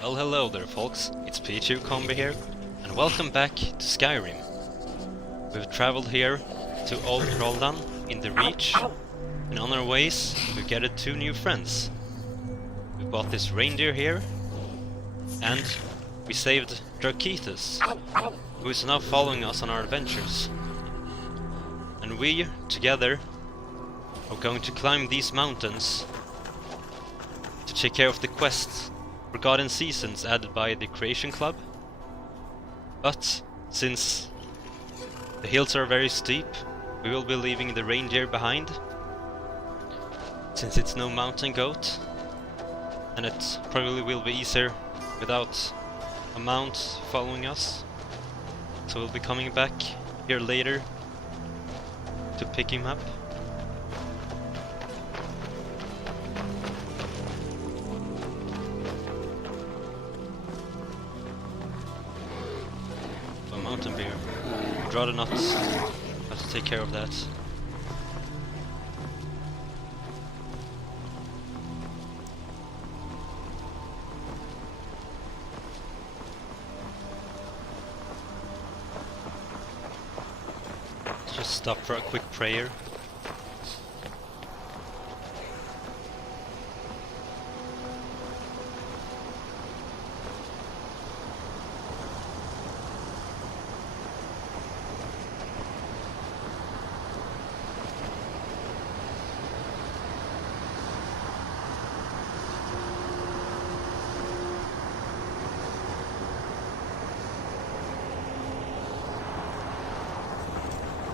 Well, hello there folks, it's P2 Combi here, and welcome back to Skyrim. We've traveled here to Old Roldan in the Reach, and on our ways we've gathered two new friends. We bought this reindeer here, and we saved Drakeethus, who is now following us on our adventures. And we, together, are going to climb these mountains to take care of the quests Forgotten Seasons added by the Creation Club. But since the hills are very steep, we will be leaving the reindeer behind, since it's no mountain goat, and it probably will be easier without a mount following us. So we'll be coming back here later to pick him up. A mountain bear. I'd rather not have to take care of that. Just stop for a quick prayer.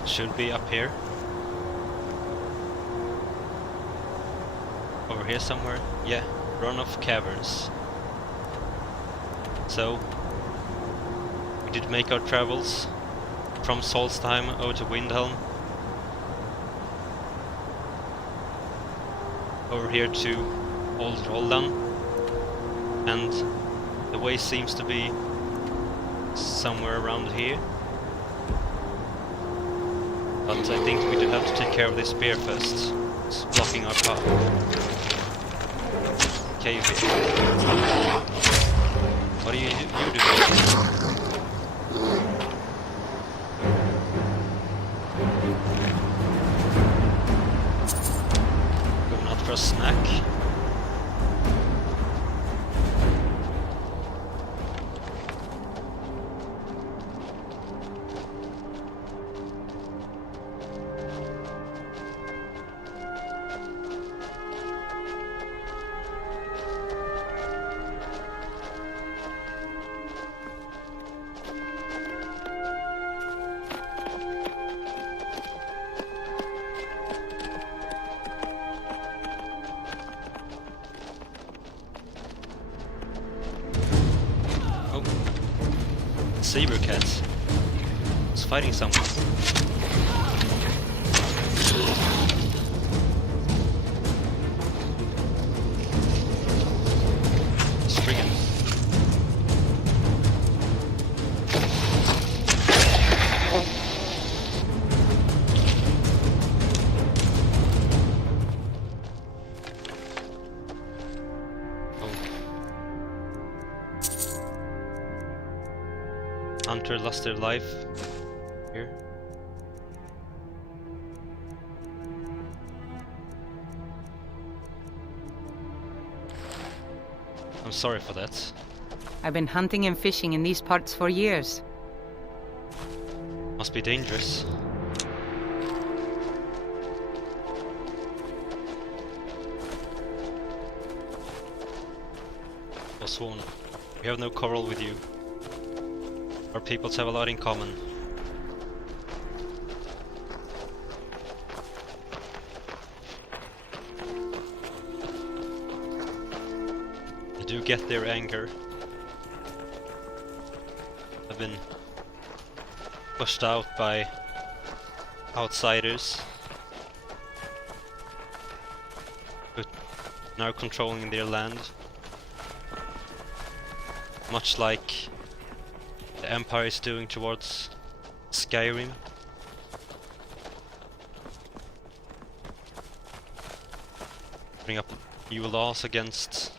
Should be up here. Over here somewhere. Yeah, Runoff Caverns. So, we did make our travels from Solstheim over to Windhelm. Over here to Old Roldan. And the way seems to be somewhere around here. But I think we do have to take care of this spear first. It's blocking our path. Cave here. What are you doing? Going out for a snack? Saber cat. It's fighting someone. Stricken. Hunter lost their life here. I'm sorry for that. I've been hunting and fishing in these parts for years. Must be dangerous. Forsworn, we have no quarrel with you. Our peoples have a lot in common. I do get their anger. I've been pushed out by outsiders who are now controlling their land. Much like the Empire is doing towards Skyrim. Bring up new laws against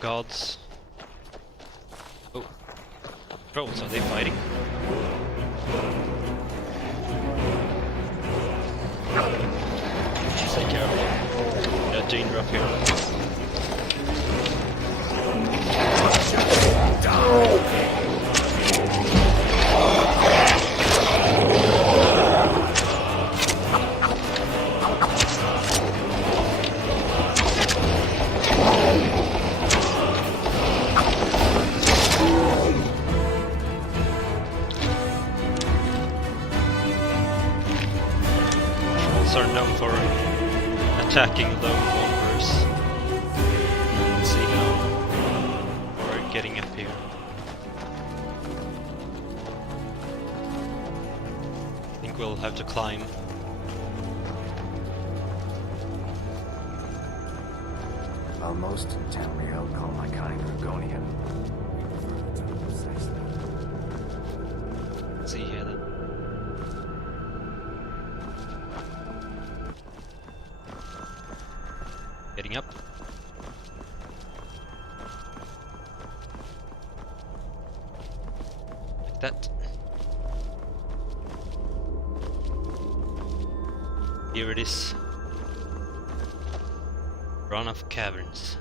gods. Oh. Trolls, are they fighting? Stay careful. That Jane drop here. Are known for attacking lone wanderers. Let's see how we're getting up here. I think we'll have to climb. While most in Tamriel call my kind Gorgonian. Let's see here then. Getting up. Like that. Here it is. Runoff Caverns.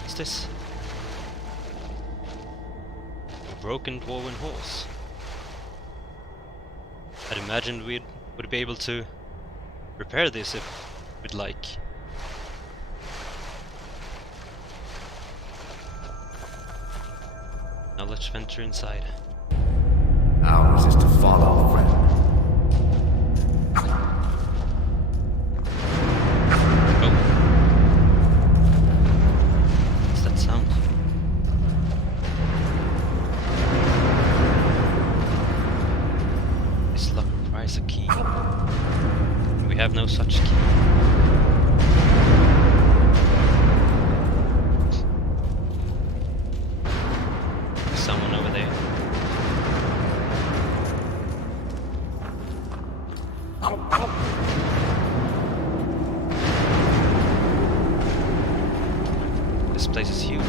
What's this? A broken dwarven horse. I'd imagined we would be able to repair this if we'd like. Now let's venture inside. Ours is to follow, friend. Oh. What's that sound? This lock requires a key. We have no such key. There's someone over there. This place is huge.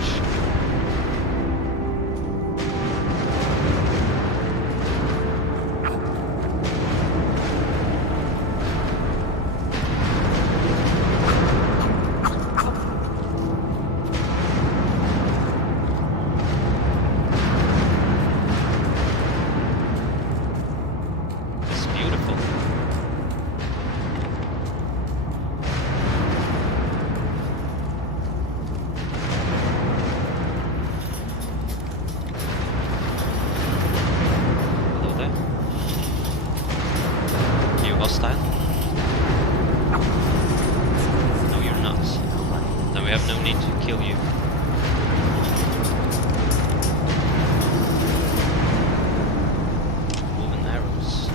Hostile? No, you're not. Then we have no need to kill you. Woven arrows.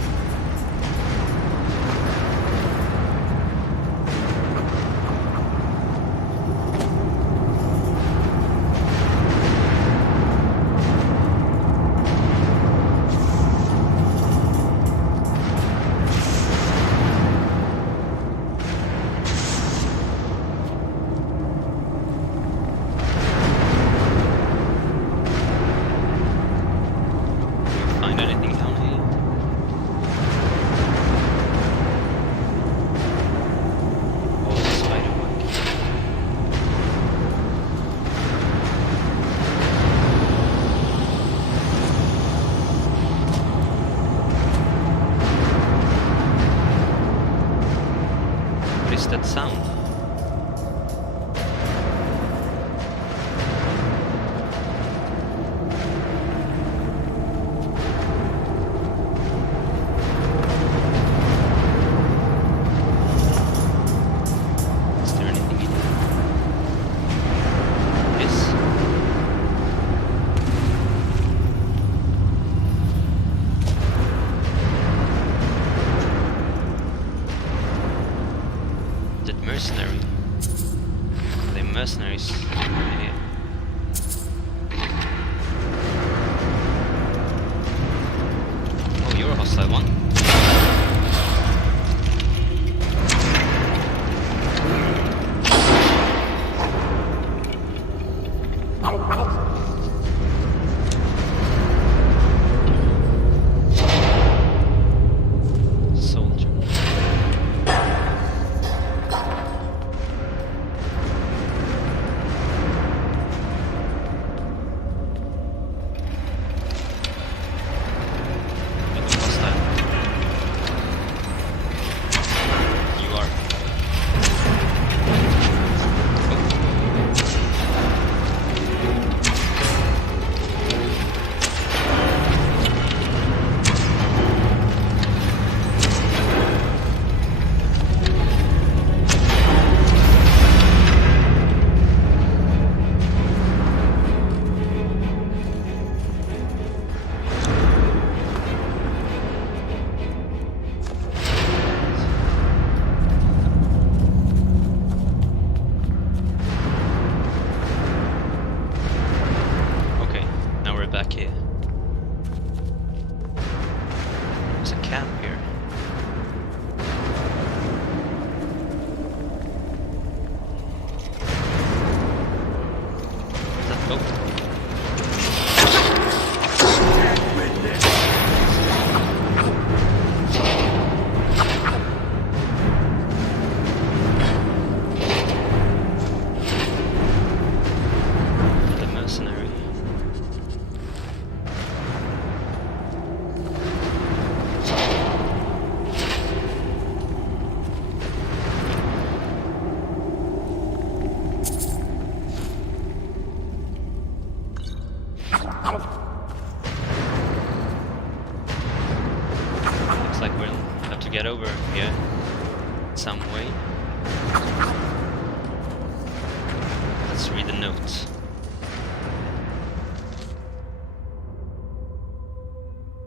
That sound. Is there anything in here? Yes. Mercenary. Are they mercenaries? Yeah. Oh, you're a hostile one. camp here. Is that boat? The mercenary. Looks like we'll have to get over here some way. Let's read the note.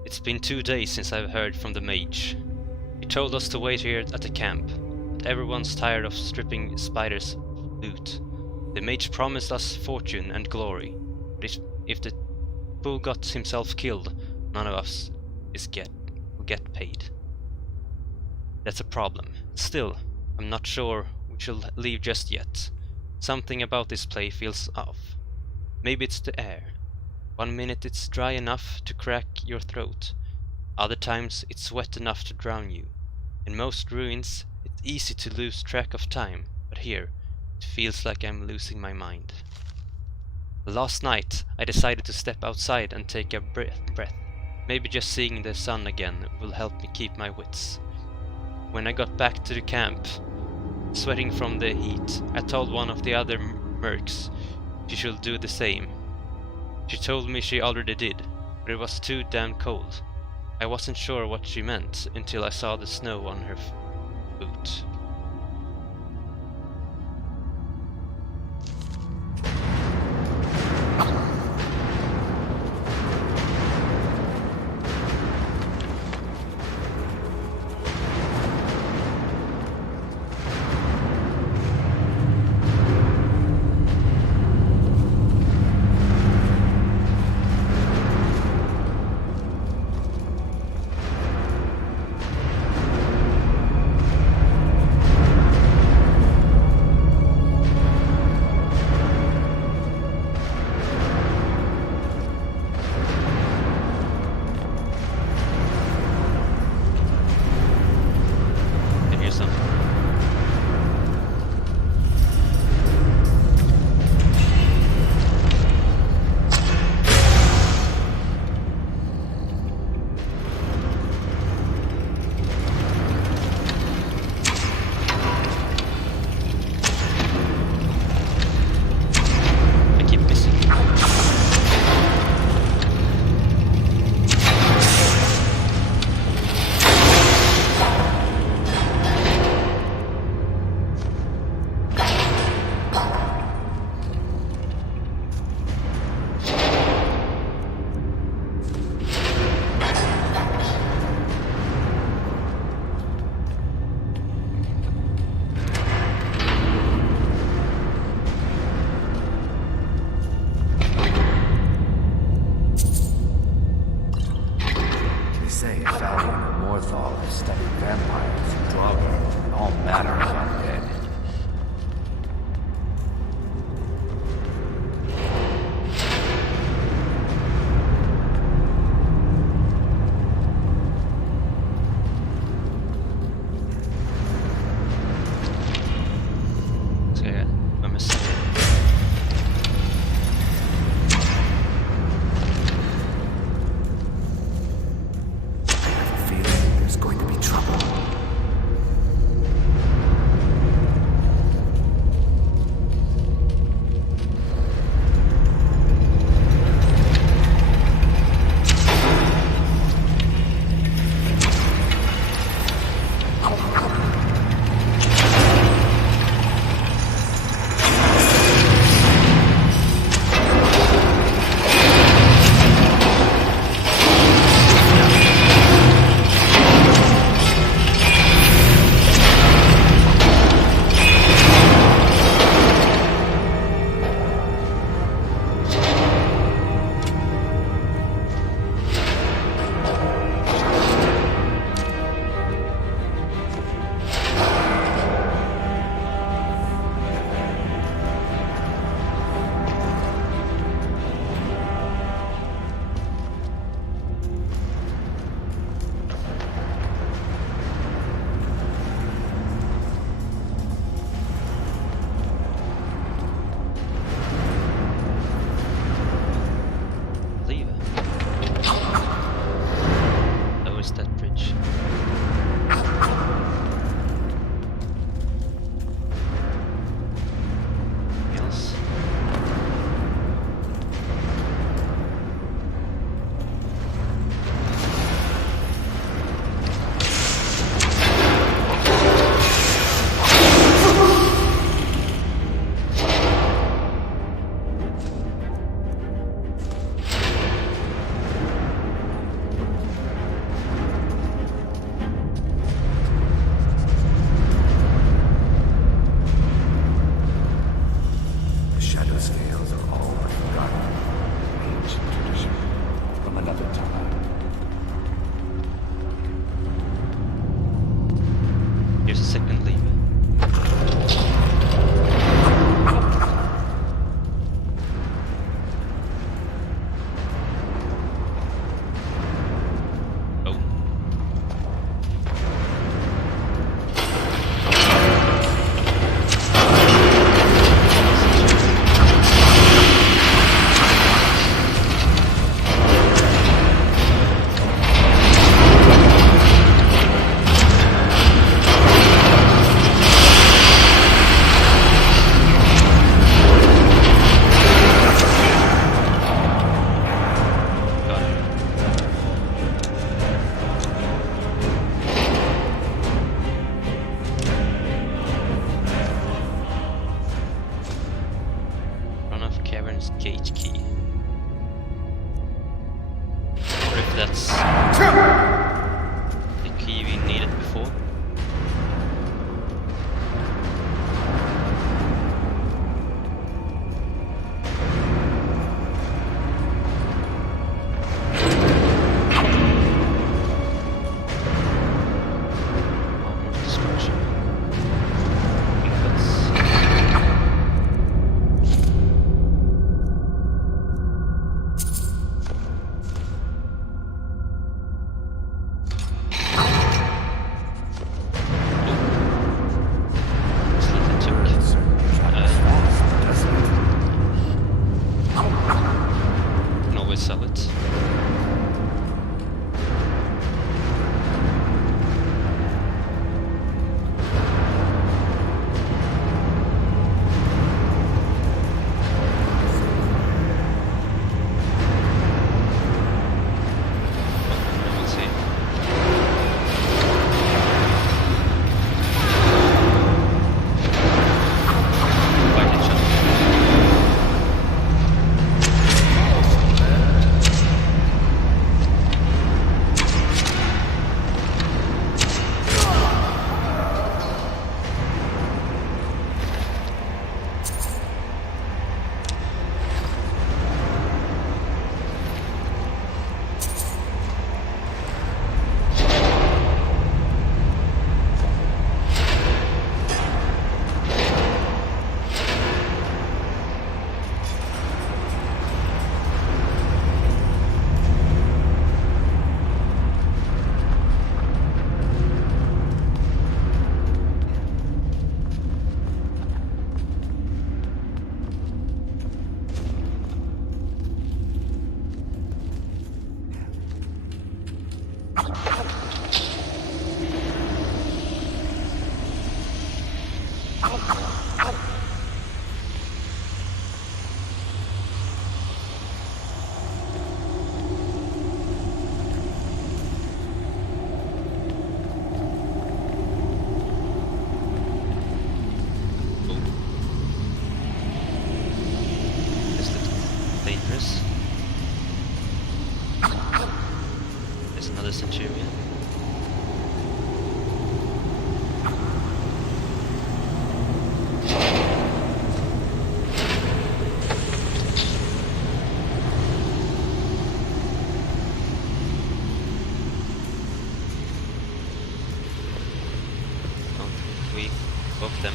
It's been 2 days since I've heard from the mage. He told us to wait here at the camp, but everyone's tired of stripping Spider's loot. The mage promised us fortune and glory, but if the fool got himself killed, none of us will get paid. That's a problem. Still, I'm not sure we should leave just yet. Something about this place feels off. Maybe it's the air. 1 minute it's dry enough to crack your throat. Other times it's wet enough to drown you. In most ruins, it's easy to lose track of time, but here, it feels like I'm losing my mind. Last night, I decided to step outside and take a breath. Maybe just seeing the sun again will help me keep my wits. When I got back to the camp, sweating from the heat, I told one of the other mercs she should do the same. She told me she already did, but it was too damn cold. I wasn't sure what she meant until I saw the snow on her boot. vampires, Dwarven, and all manner of undead. Book them.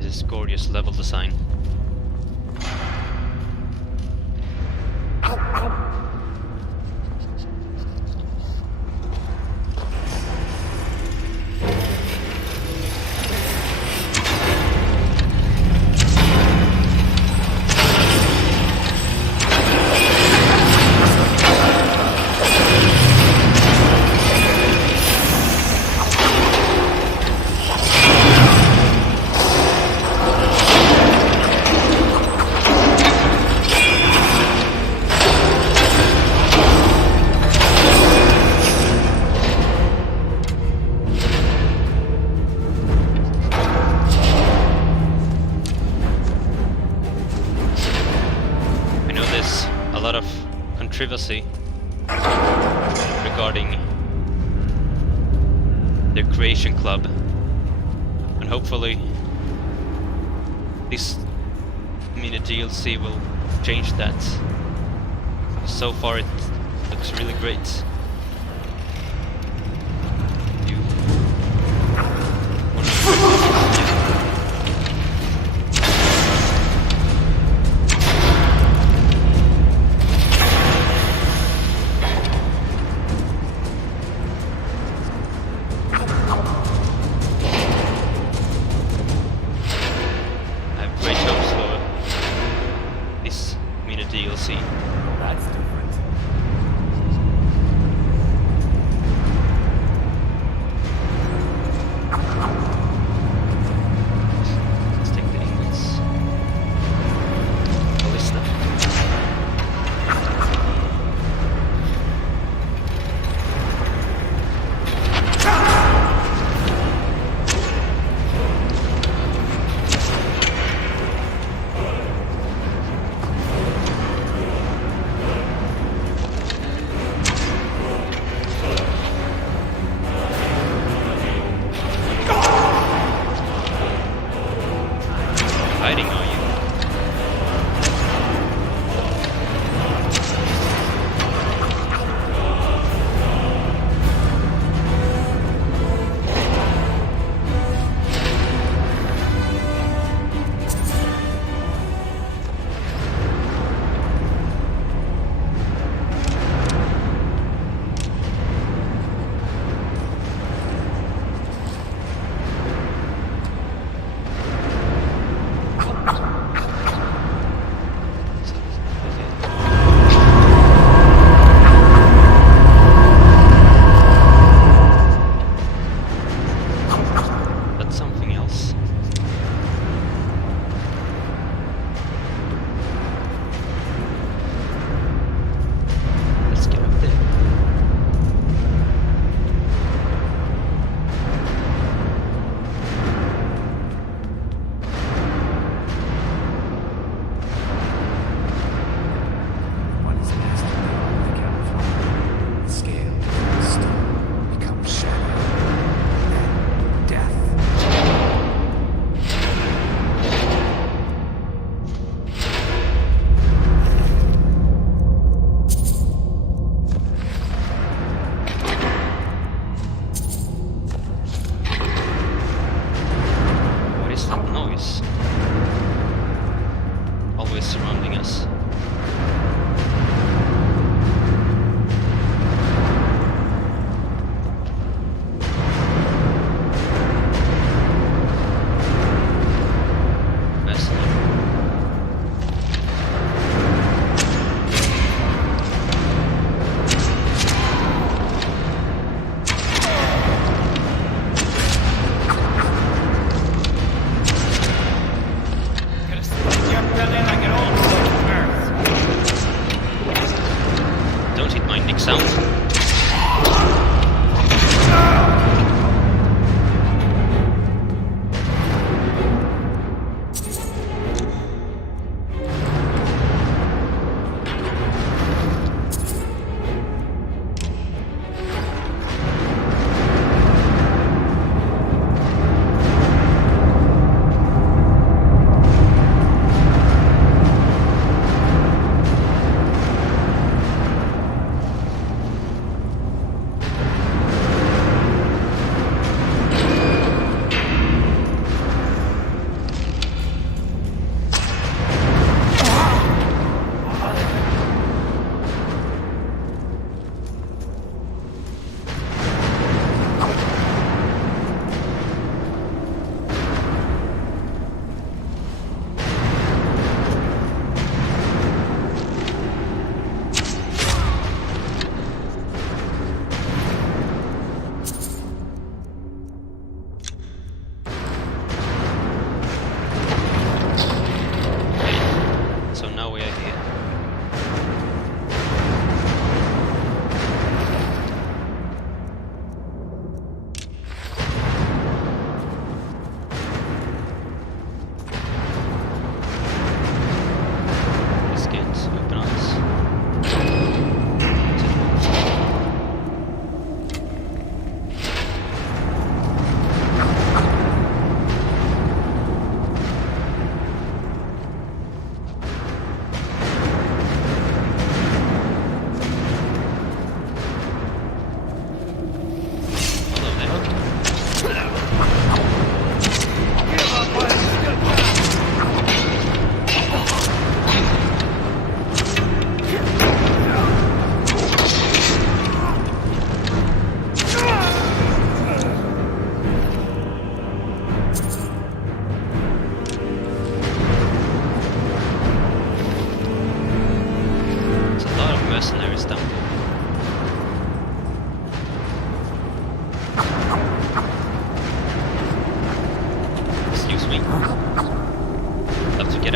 This gorgeous level design. Controversy regarding their creation club, and hopefully this mini DLC will change that. So far it looks really great. That's different.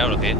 out of here.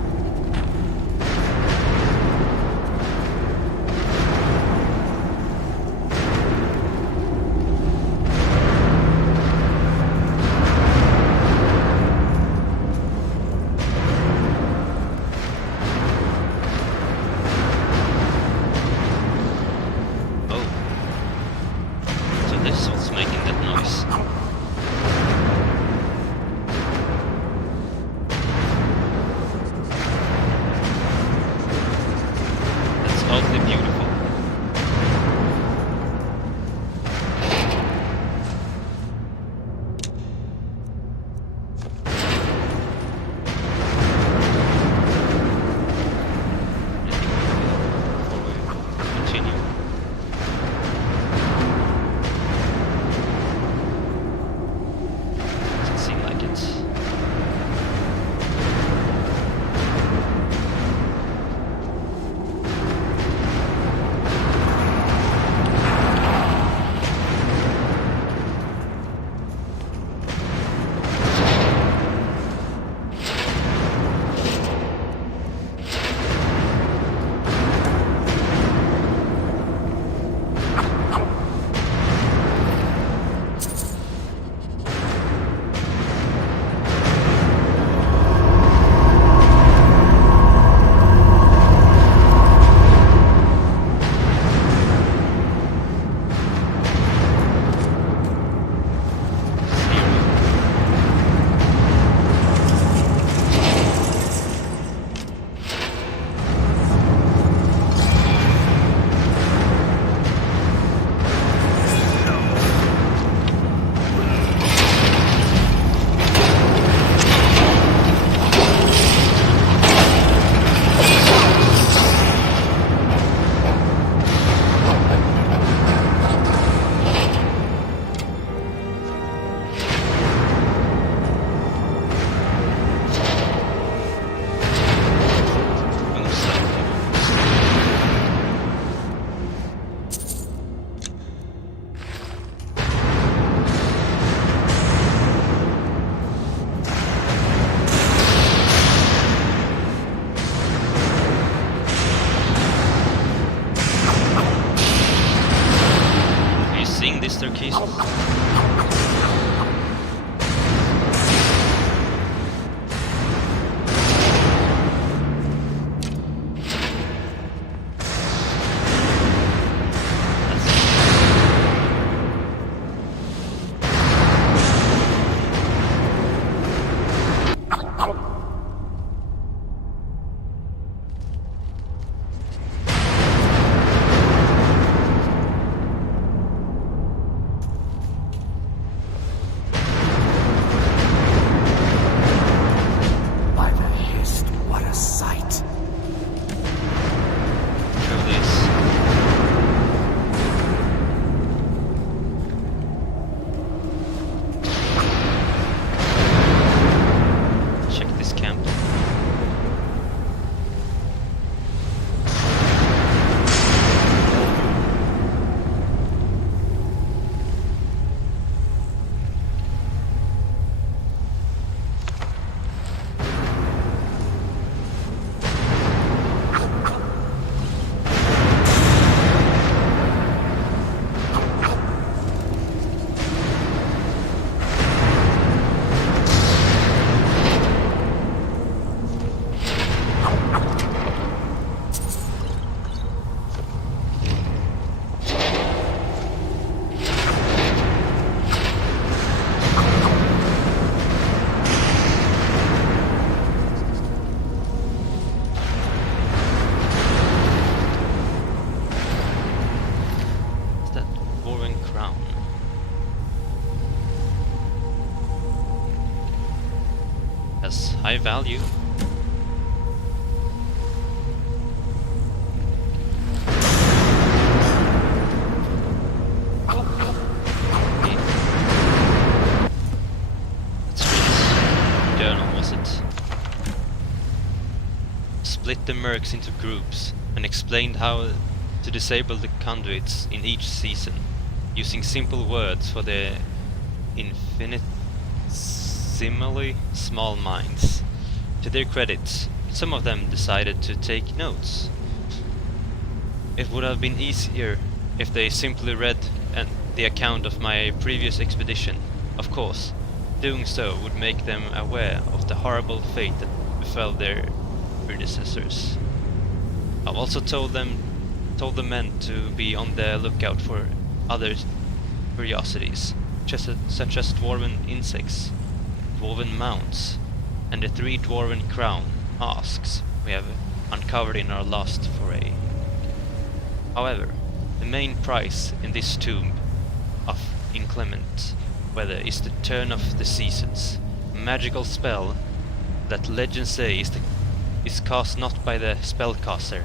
Keys. Dwarven Crown. Has high value. Split the mercs into groups and explained how to disable the conduits in each season, using simple words for the infinitesimally small minds. To their credit, some of them decided to take notes. It would have been easier if they simply read the account of my previous expedition. Of course, doing so would make them aware of the horrible fate that befell their predecessors. I've also told the men to be on the lookout for other curiosities, such as dwarven insects, dwarven mounts, and the 3 Dwarven Crown masks we have uncovered in our last foray. However, the main prize in this tomb of inclement weather is the Turn of the Seasons, a magical spell that legends say is cast not by the spellcaster,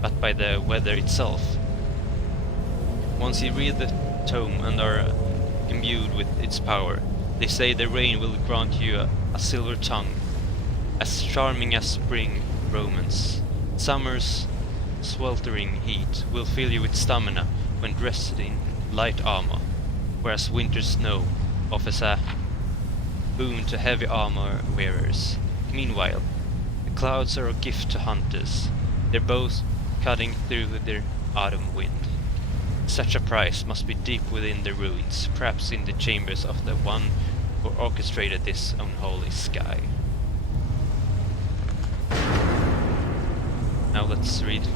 but by the weather itself. Once you read the tome and are imbued with its power, they say the rain will grant you a silver tongue, as charming as spring romance. Summer's sweltering heat will fill you with stamina when dressed in light armor, whereas winter snow offers a boon to heavy armor wearers. Meanwhile, the clouds are a gift to hunters, their bows cutting through their autumn wind. Such a prize must be deep within the ruins, perhaps in the chambers of the one who orchestrated this unholy sky. Now let's read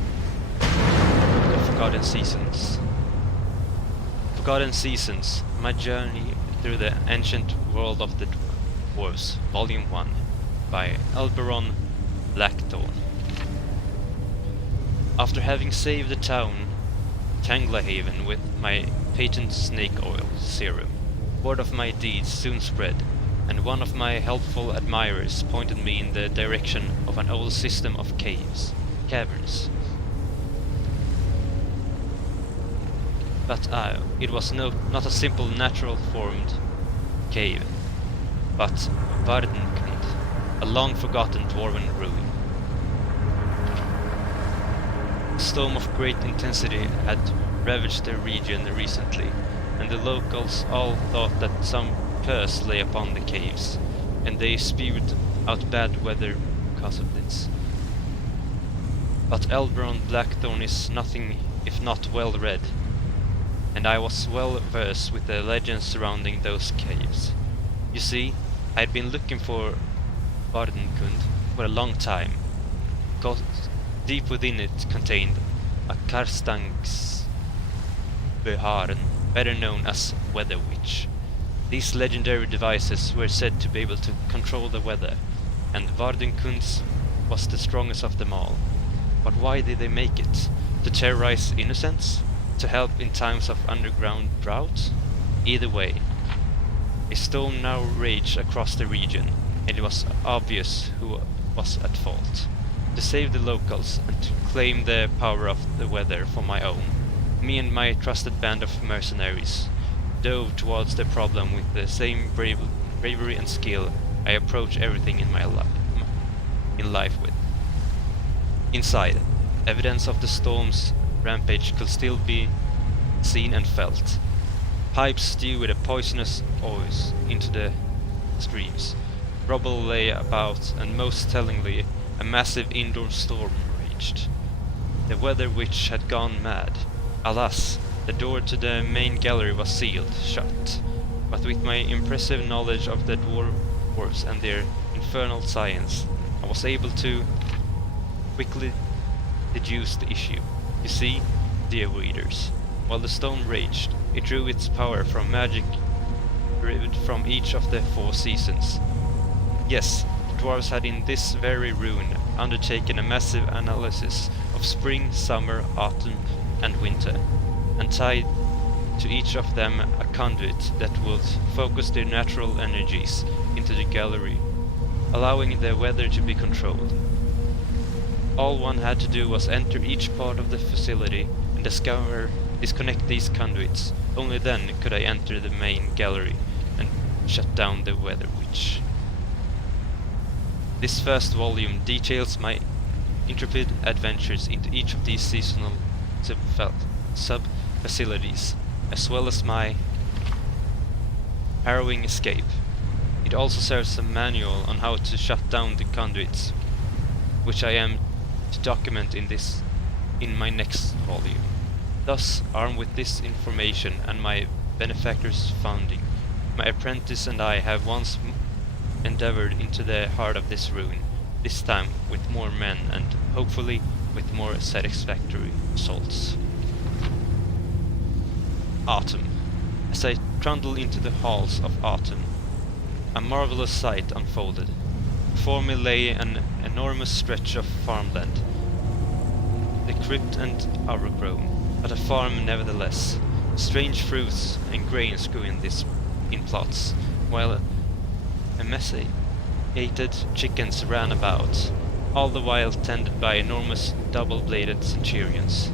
the Forgotten Seasons. Forgotten Seasons, My Journey Through the Ancient World of the Dwarves, Volume 1, by Elberon Blackthorn. After having saved the town Tanglehaven with my patent snake oil serum, word of my deeds soon spread, and one of my helpful admirers pointed me in the direction of an old system of caverns. But it was not a simple natural formed cave, but Vardenkund, a long forgotten dwarven ruin. A storm of great intensity had ravaged the region recently, and the locals all thought that some curse lay upon the caves, and they spewed out bad weather because of this. But Elberon Blackthorn is nothing if not well read, and I was well versed with the legends surrounding those caves. You see, I had been looking for Vardenkund for a long time, because deep within it contained a Karstangsbeharen, better known as Weather Witch. These legendary devices were said to be able to control the weather, and Vardenkund's was the strongest of them all. But why did they make it? To terrorize innocents? To help in times of underground drought? Either way, a storm now raged across the region, and it was obvious who was at fault. To save the locals and to claim the power of the weather for my own, me and my trusted band of mercenaries dove towards the problem with the same bravery and skill I approach everything in my life with. Inside, evidence of the storm's rampage could still be seen and felt. Pipes stew with a poisonous oils into the streams. Rubble lay about, and most tellingly, a massive indoor storm raged. The Weather Witch had gone mad. Alas, the door to the main gallery was sealed shut, but with my impressive knowledge of the dwarves and their infernal science, I was able to quickly deduce the issue. You see, dear readers, while the storm raged, it drew its power from magic derived from each of the 4 seasons. Yes, the dwarves had in this very ruin undertaken a massive analysis of spring, summer, autumn and winter, and tied to each of them a conduit that would focus their natural energies into the gallery, allowing the weather to be controlled. All one had to do was enter each part of the facility and disconnect these conduits. Only then could I enter the main gallery and shut down the Weather Witch. This first volume details my intrepid adventures into each of these seasonal sub-facilities, as well as my harrowing escape. It also serves a manual on how to shut down the conduits which I am to document in my next volume. Thus, armed with this information and my benefactor's funding, my apprentice and I have once endeavored into the heart of this ruin, this time with more men and hopefully with more satisfactory results. Autumn. As I trundle into the halls of autumn, a marvelous sight unfolded. Before me lay an enormous stretch of farmland, decrepit and overgrown, but a farm nevertheless. Strange fruits and grains grew in plots, while emaciated chickens ran about, all the while tended by enormous double-bladed centurions.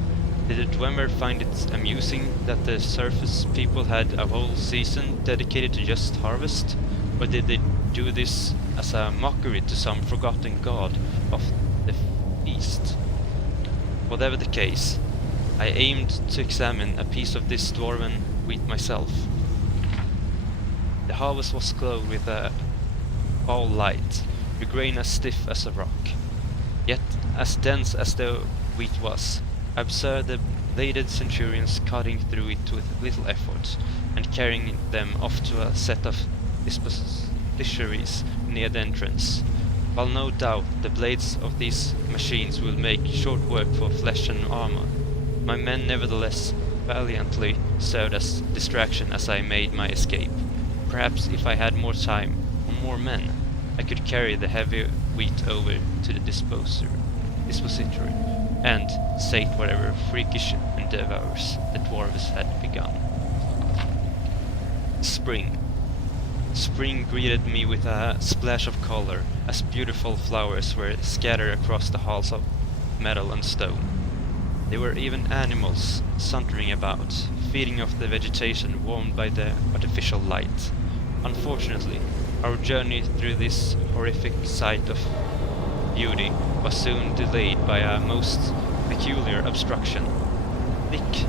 Did the Dwemer find it amusing that the surface people had a whole season dedicated to just harvest, or did they do this as a mockery to some forgotten god of the feast? Whatever the case, I aimed to examine a piece of this dwarven wheat myself. The harvest was glowed with a ball light, the grain as stiff as a rock, yet as dense as the wheat was. I observed the bladed centurions cutting through it with little effort, and carrying them off to a set of dispensaries near the entrance. While no doubt the blades of these machines will make short work for flesh and armor, my men nevertheless valiantly served as distraction as I made my escape. Perhaps if I had more time, or more men, I could carry the heavy wheat over to the dispository, and sate whatever freakish endeavors the dwarves had begun. Spring. Spring greeted me with a splash of color, as beautiful flowers were scattered across the halls of metal and stone. There were even animals sauntering about, feeding off the vegetation warmed by the artificial light. Unfortunately, our journey through this horrific sight of beauty was soon delayed by a most peculiar obstruction. Thick,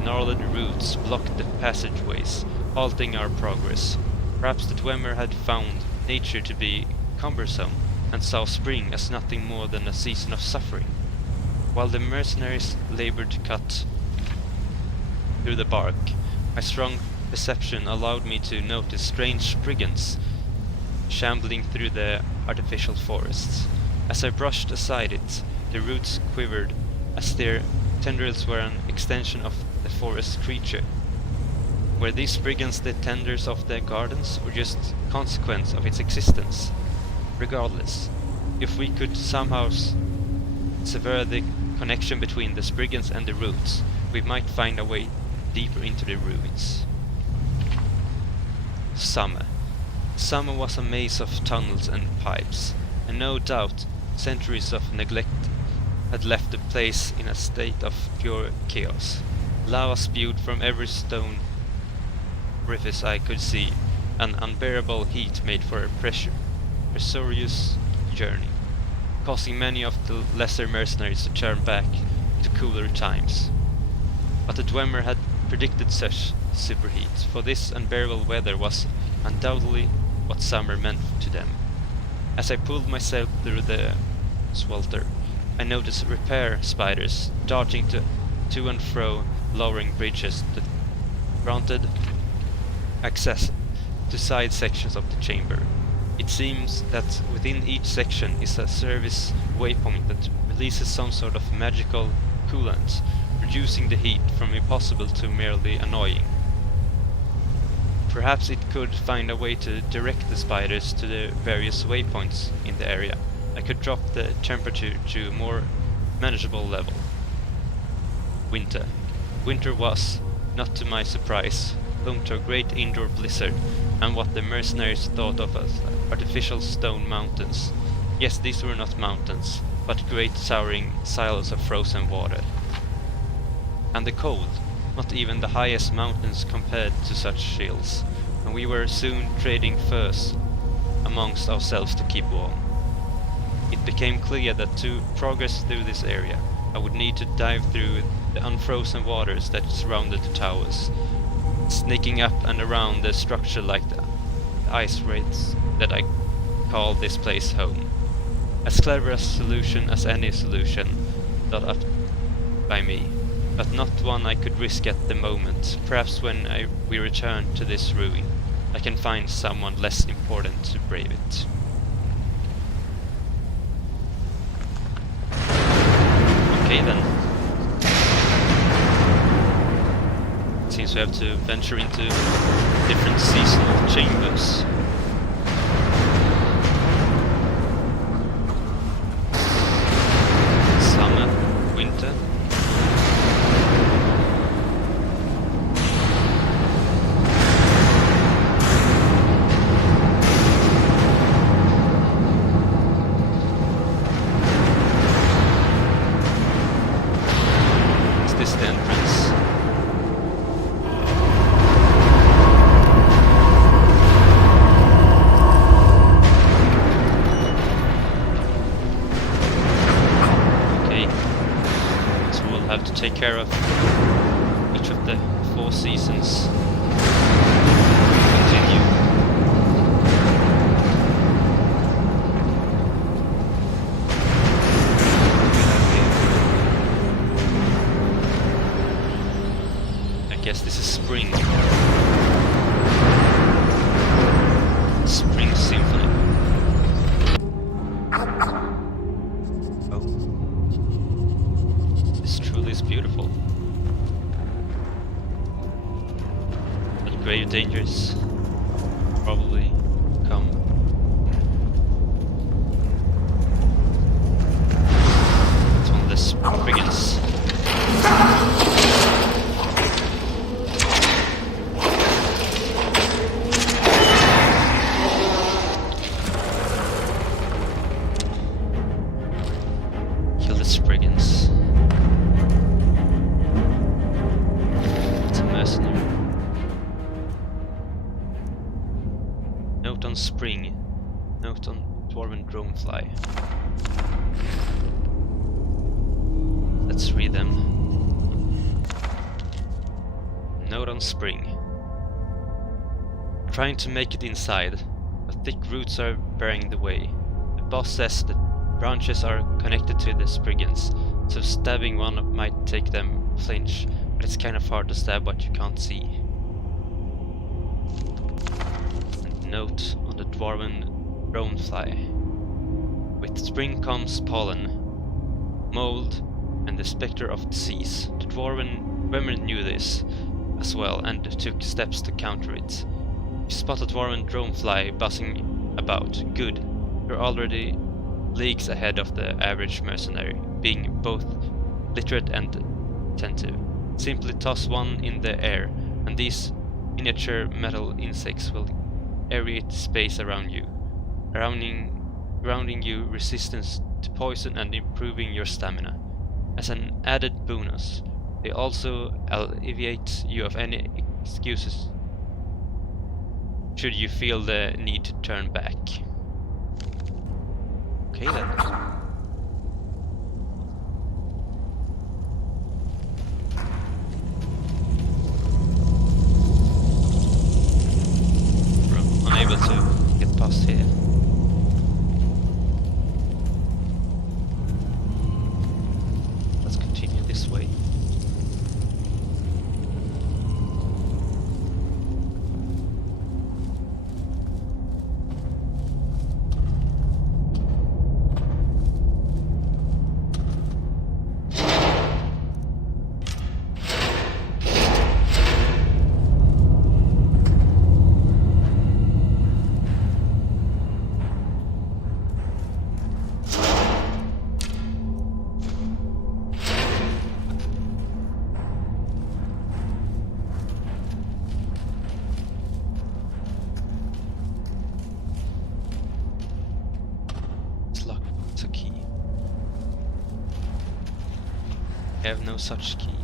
gnarled roots blocked the passageways, halting our progress. Perhaps the Dwemer had found nature to be cumbersome, and saw spring as nothing more than a season of suffering. While the mercenaries labored to cut through the bark, my strong perception allowed me to notice strange brigands shambling through the artificial forests. As I brushed aside it, the roots quivered, as their tendrils were an extension of the forest creature. Were these brigands the tenders of the gardens, or just consequence of its existence? Regardless, if we could somehow sever the connection between the brigands and the roots, we might find a way deeper into the ruins. Summer. Summer was a maze of tunnels and pipes, and no doubt centuries of neglect had left the place in a state of pure chaos. Lava spewed from every stone orifice I could see, an unbearable heat made for a precarious journey, causing many of the lesser mercenaries to turn back to cooler times. But the Dwemer had predicted such superheat, for this unbearable weather was undoubtedly what summer meant to them. As I pulled myself through the swelter, I noticed repair spiders darting to and fro, lowering bridges that granted access to side sections of the chamber. It seems that within each section is a service waypoint that releases some sort of magical coolant, reducing the heat from impossible to merely annoying. Perhaps it could find a way to direct the spiders to the various waypoints in the area. I could drop the temperature to a more manageable level. Winter. Winter was, not to my surprise, home to a great indoor blizzard and what the mercenaries thought of as artificial stone mountains. Yes, these were not mountains, but great towering silos of frozen water. And the cold, not even the highest mountains compared to such shields, and we were soon trading furs amongst ourselves to keep warm. It became clear that to progress through this area, I would need to dive through the unfrozen waters that surrounded the towers, sneaking up and around the structure like the ice wraiths that I call this place home. As clever a solution as any solution thought up by me, but not one I could risk at the moment. Perhaps when we return to this ruin, I can find someone less important to brave it. Okay then. Seems we have to venture into different seasonal chambers. Summer, winter. Is this the entrance? Have to take care of each of the 4 seasons. Continue. I guess this is spring. Spring Symphony. Is beautiful, but grave dangers probably come. It's one of the brigands. Kill the brigands. Note on spring. Note on Dwarven Dronefly. Let's read them. Note on spring. Trying to make it inside, but thick roots are bearing the way. The boss says that branches are connected to the spriggans, so stabbing one might take them flinch, but it's kind of hard to stab what you can't see. Note on the Dwarven Dronefly. With spring comes pollen, mold, and the spectre of disease. The Dwarven women knew this as well and took steps to counter it. You spot a Dwarven Dronefly buzzing about. Good. You're already leagues ahead of the average mercenary, being both literate and attentive. Simply toss one in the air, and these miniature metal insects will aerate space around you, grounding you resistance to poison and improving your stamina. As an added bonus, they also alleviate you of any excuses should you feel the need to turn back. Okay then. Unable to get past here. Let's continue this way. I have no such key.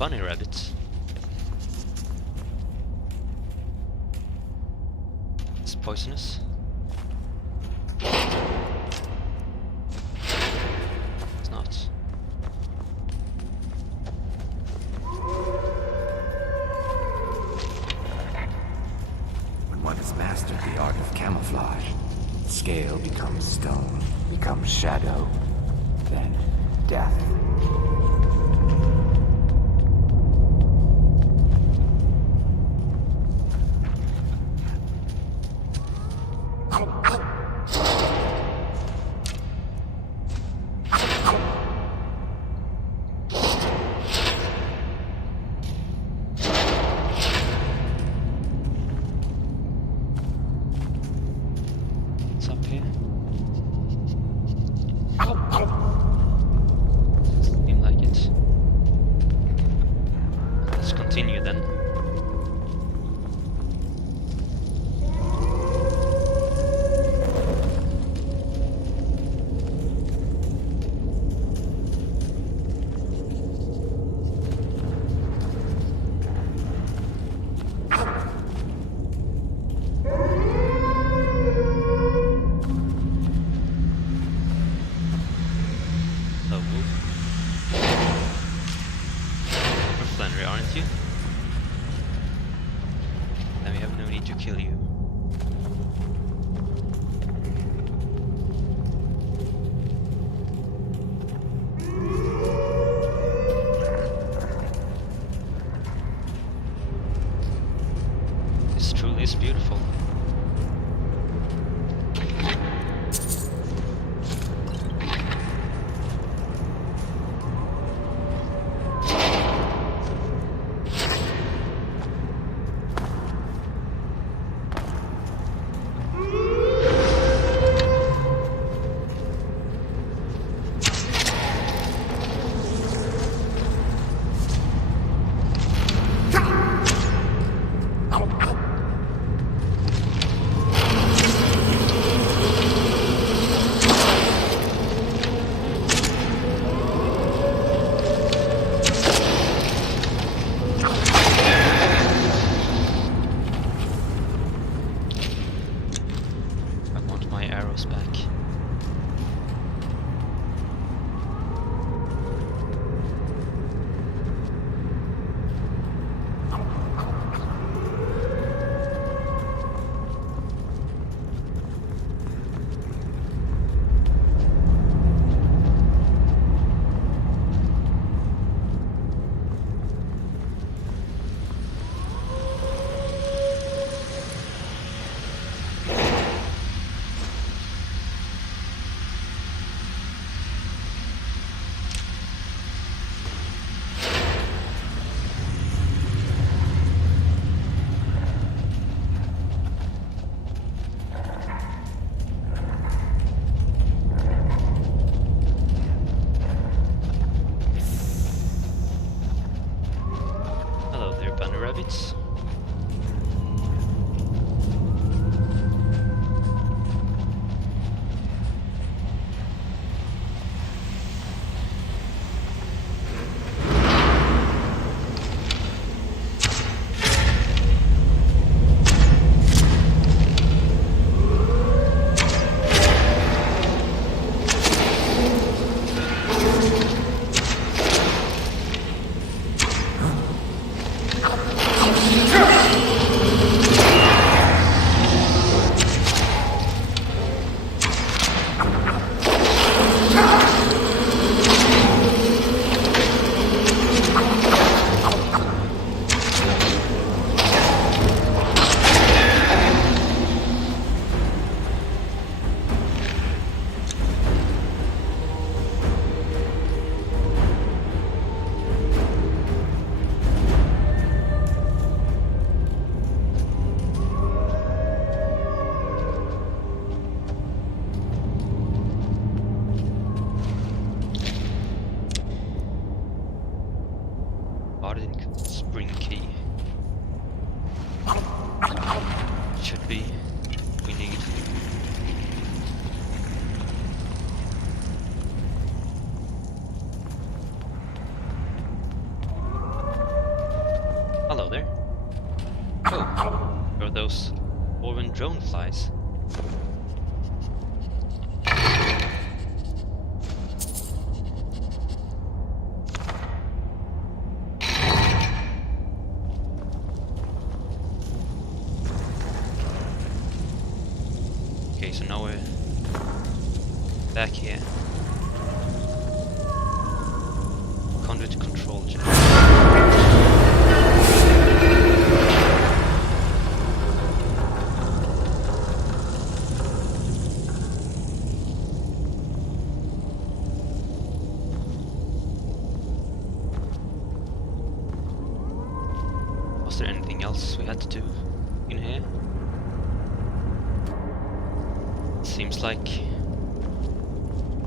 bunny rabbit. It's poisonous. It's not. When one has mastered the art of camouflage, scale becomes stone, becomes shadow, then death. What's up here? Seems like it. Let's continue then. Flannery, aren't you? Then we have no need to kill you. This truly is beautiful. drone flies. Okay, so now we're back here. Conduit control jet. Was there anything else we had to do in here? Seems like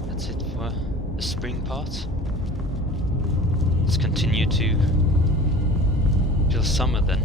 that's it for the spring part. Let's continue to till summer then.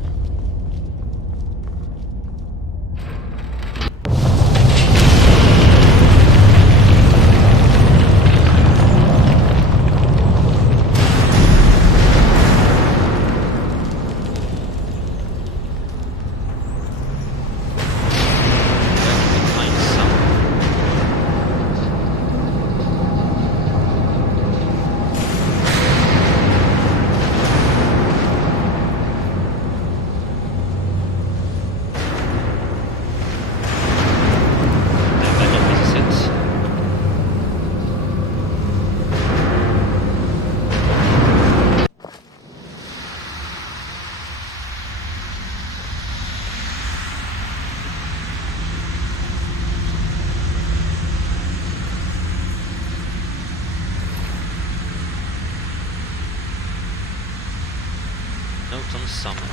Note on summon.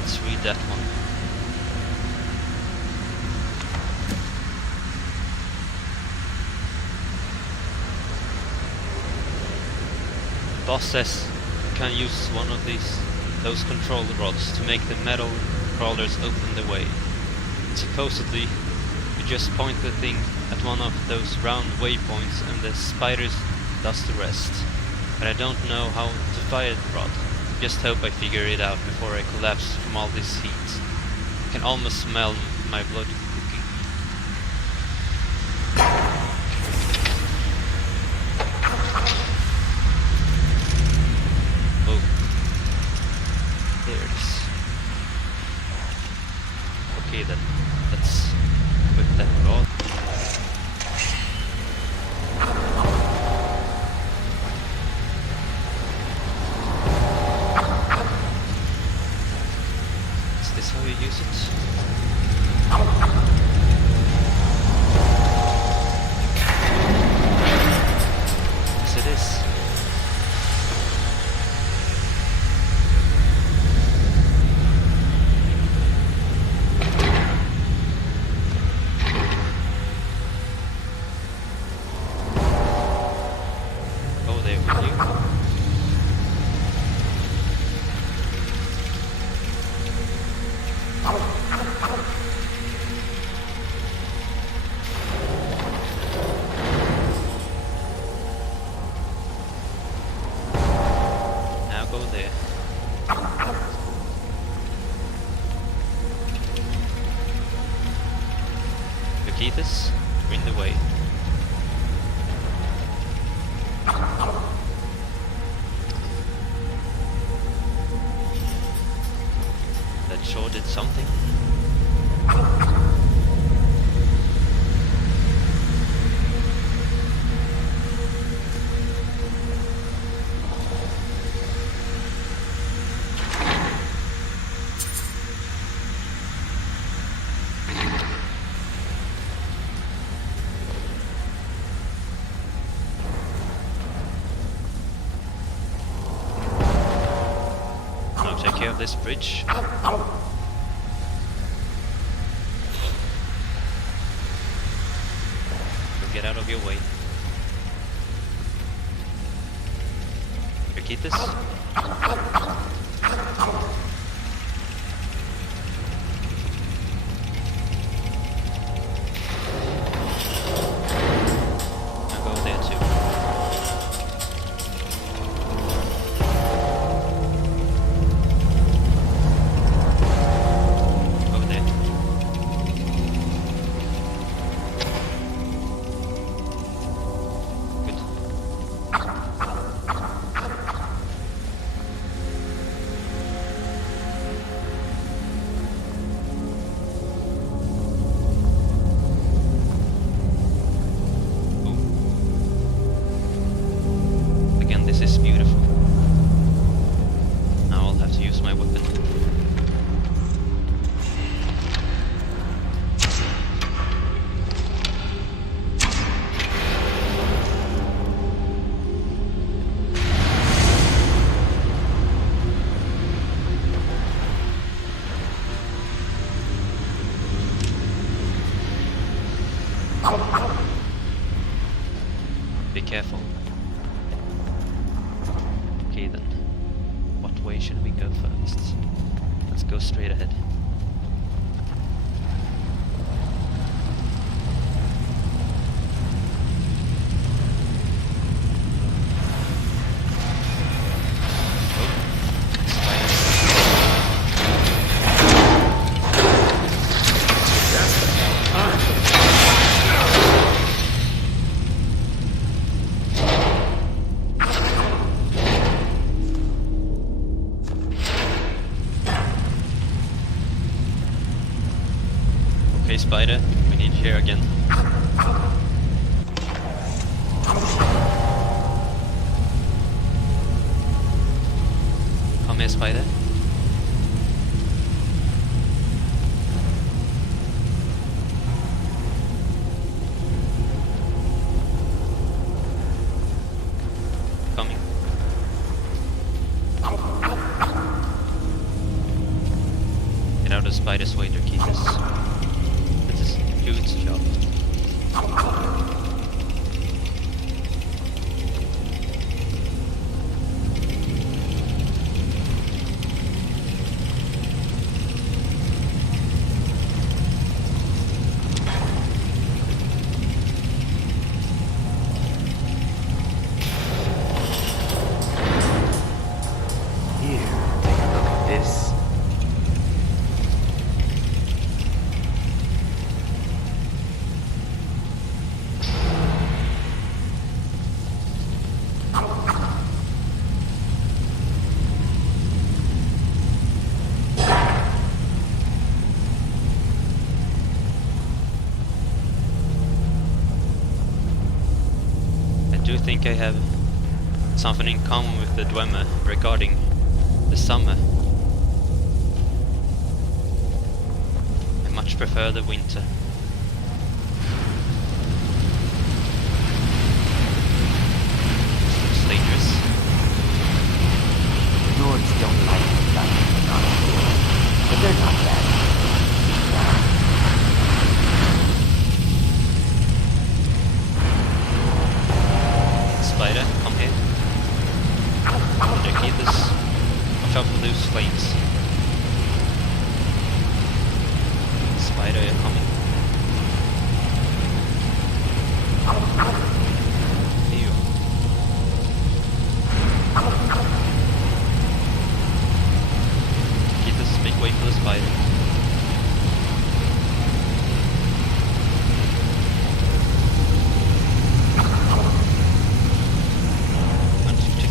Let's read that one. The boss says you can use one of those control rods to make the metal crawlers open the way. Supposedly, you just point the thing at one of those round waypoints and the spiders does the rest. But I don't know how to fire the rod. Just hope I figure it out before I collapse from all this heat. I can almost smell my blood cooking. Oh. There it is. Okay then, let's whip that rod. How you use it? Yes, it is. Go there with you. Go there. Keithus, bring the way. That sure did something. Take care of this bridge. Get out of your way. Keithus. I'll go there too. Be careful. Okay then. What way should we go first? Let's go straight ahead. Okay, Spider, we need you here again. Come here, Spider. Coming. Get out of Spider's way to keep us. Do its job. Here, take a look at this. I do think I have something in common with the Dwemer regarding the summer. I much prefer the winter. It's dangerous. The Nords don't like the sun, but they're not bad. Spider, come here. Nikitas, watch out for loose flames. Spider, you're coming. Here you are. Nikitas, make way for the spider.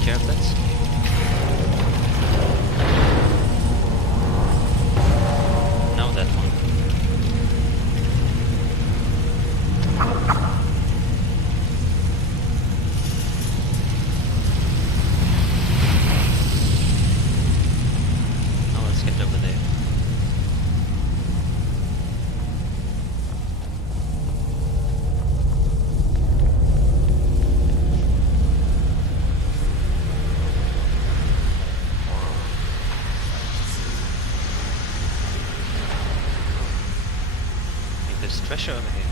Care of that. Now that one. Now let's get over there. There's treasure over here.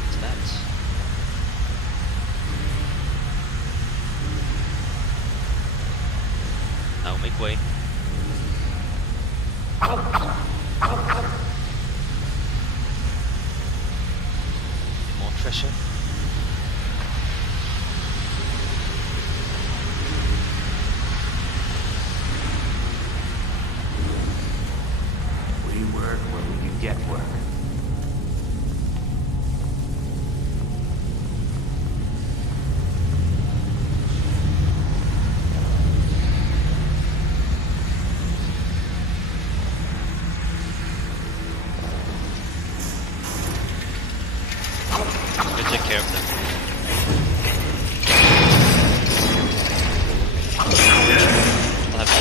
What's that? Now make way. More treasure. We work where we can get work. We'll take care of them. I'll have to.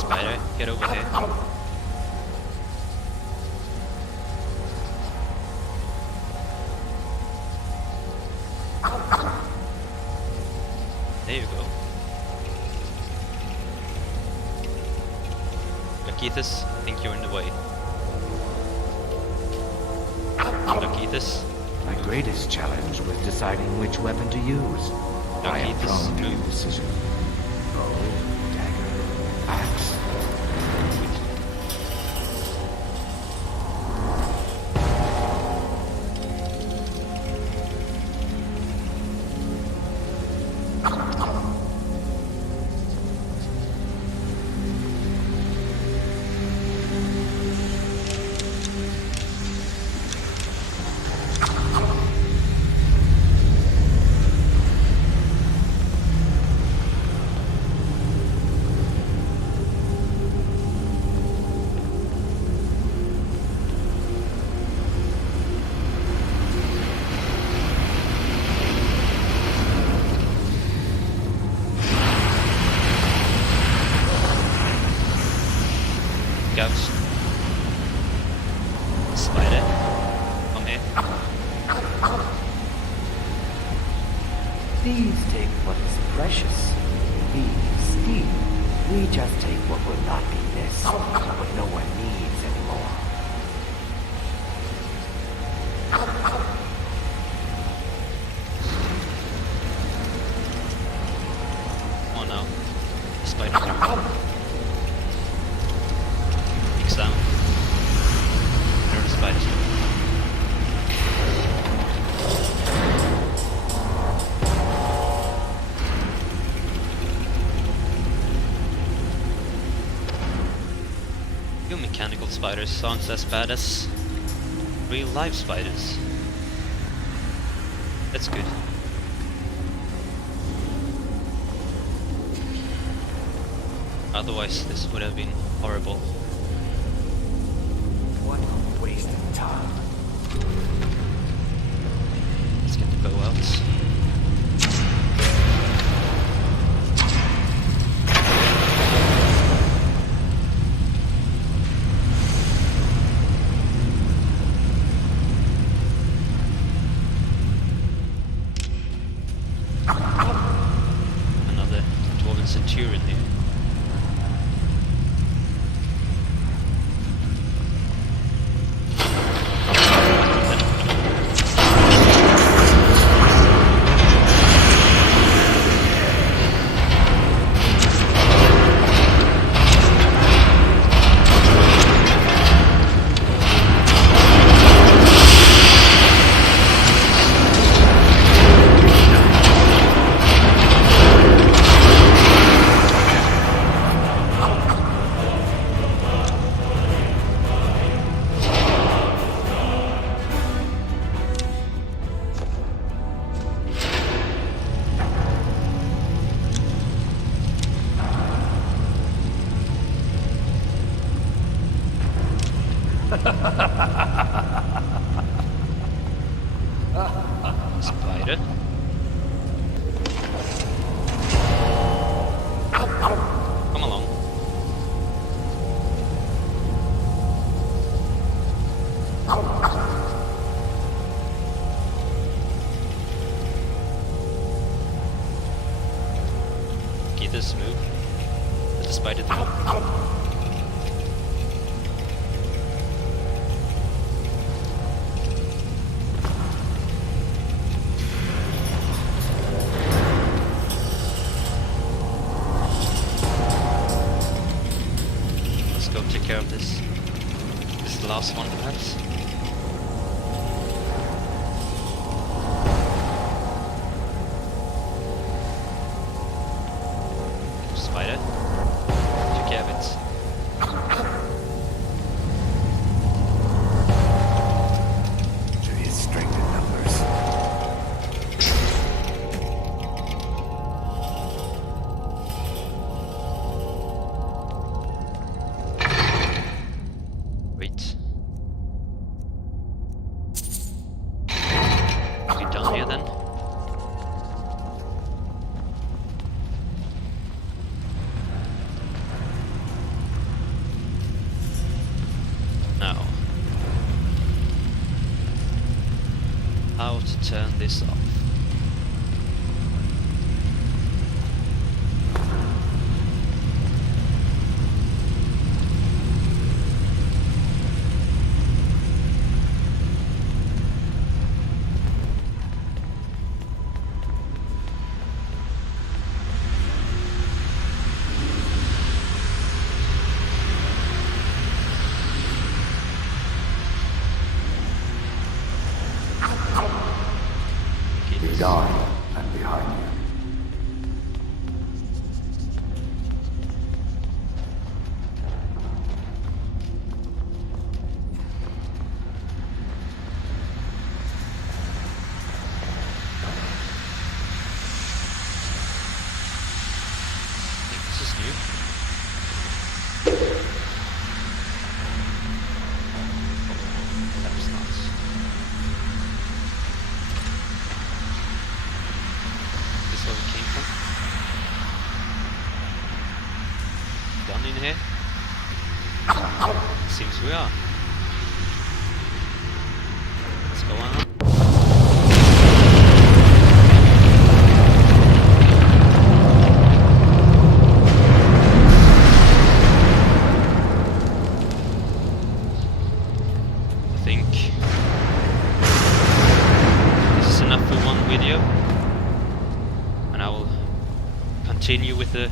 Spider, get over here. There you go. Lakeithus, I think you're in the way. Lakeithus. My greatest challenge was deciding which weapon to use. I am prone to indecision. Bow, dagger, axe. Ghost. Spider. Come here. Thieves take what is precious. We steal. We just take what will not be missed, what no one needs anymore. Oh no. Spider through. Peeks down. There are the spiders. You mechanical spiders aren't as bad as real life spiders. That's good. Otherwise this would have been horrible. What a waste of time. Let's get the bow out. Another Dwarven Centurion here. Spider. Come along. Get this move. Let the spider through. Go take care of this. This is the last one, perhaps. Spider. Take care of it. There is strength in numbers. Wait. Are we done here then? turn this off. Be gone and behind you. I think this is new. That was nice. This is where we came from. Done in here? Seems we are. Let's go on up. I think this is enough for one video, and I will continue with the